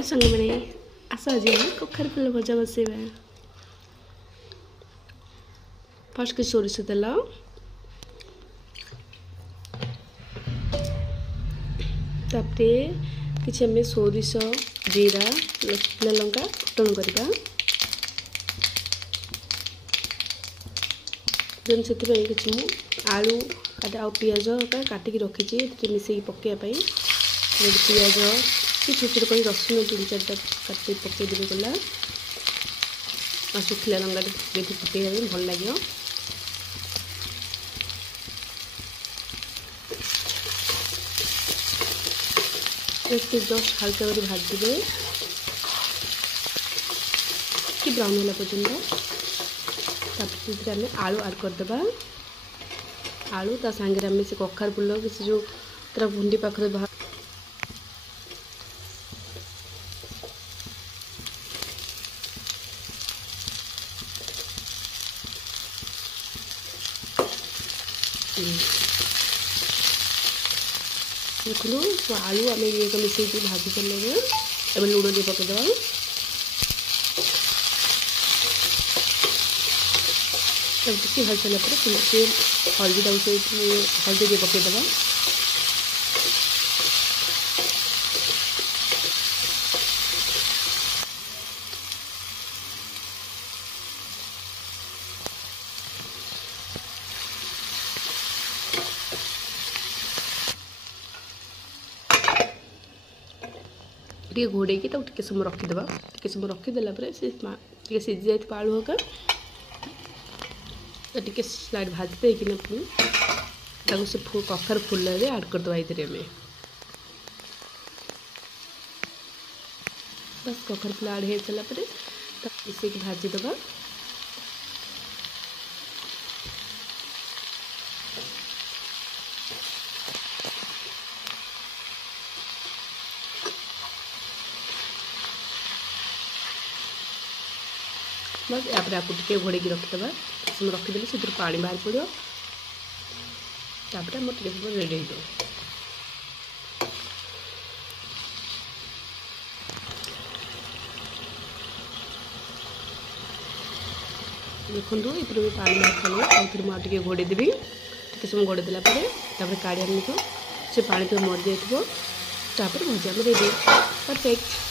Hello संग मैंने आस आज कखार फुल भजा बसैबा। फर्स्ट कि सोरिष तेल तापरे किसी आम सोरिष जीरा शुखला लंका फुटन करवा देन से किसी आलू आ पिज काटिकी रखी मिसेक पकड़ापी पिज कि छोट छोट कर रसुण 3-4टा काटी पकईदेवी गला आ शुखला लंका पकड़ भल लगे। जस्ट हल्का कर भाजदे कि ब्राउन होला पर्यंत तापर आम आलू आड करदे। आलू ता सांगे आम से कखार फुल किसी जो तरह भुंडी पाखे बाहर देखो तो आलू आम ये मिसेक भाजी सारे अब लुण टे पकईद टी भाजी सारा टे हल्दी हल्दी टे पकईद टे घोड़े टे समय रखीदे टे समय रखीदेला से सीझी जाए आलू होगा टे स्लाइड भाजी देना पुणी से कखार फुल आड करदे ये बस कखार फुल आड हो सारापर मिसेक भाजीदे। बस यापर आपको टे घोड़े रखीदे समय रखीदे से पानी बाहर पड़ो तापर आम टे रेडी हो देखो ये पानी बाहर खाली आउे मुझे घोड़े देवी टे समय घोड़े देला काढ़ी आने से पानी तो मर जाइए भजा रेडी परफेक्ट।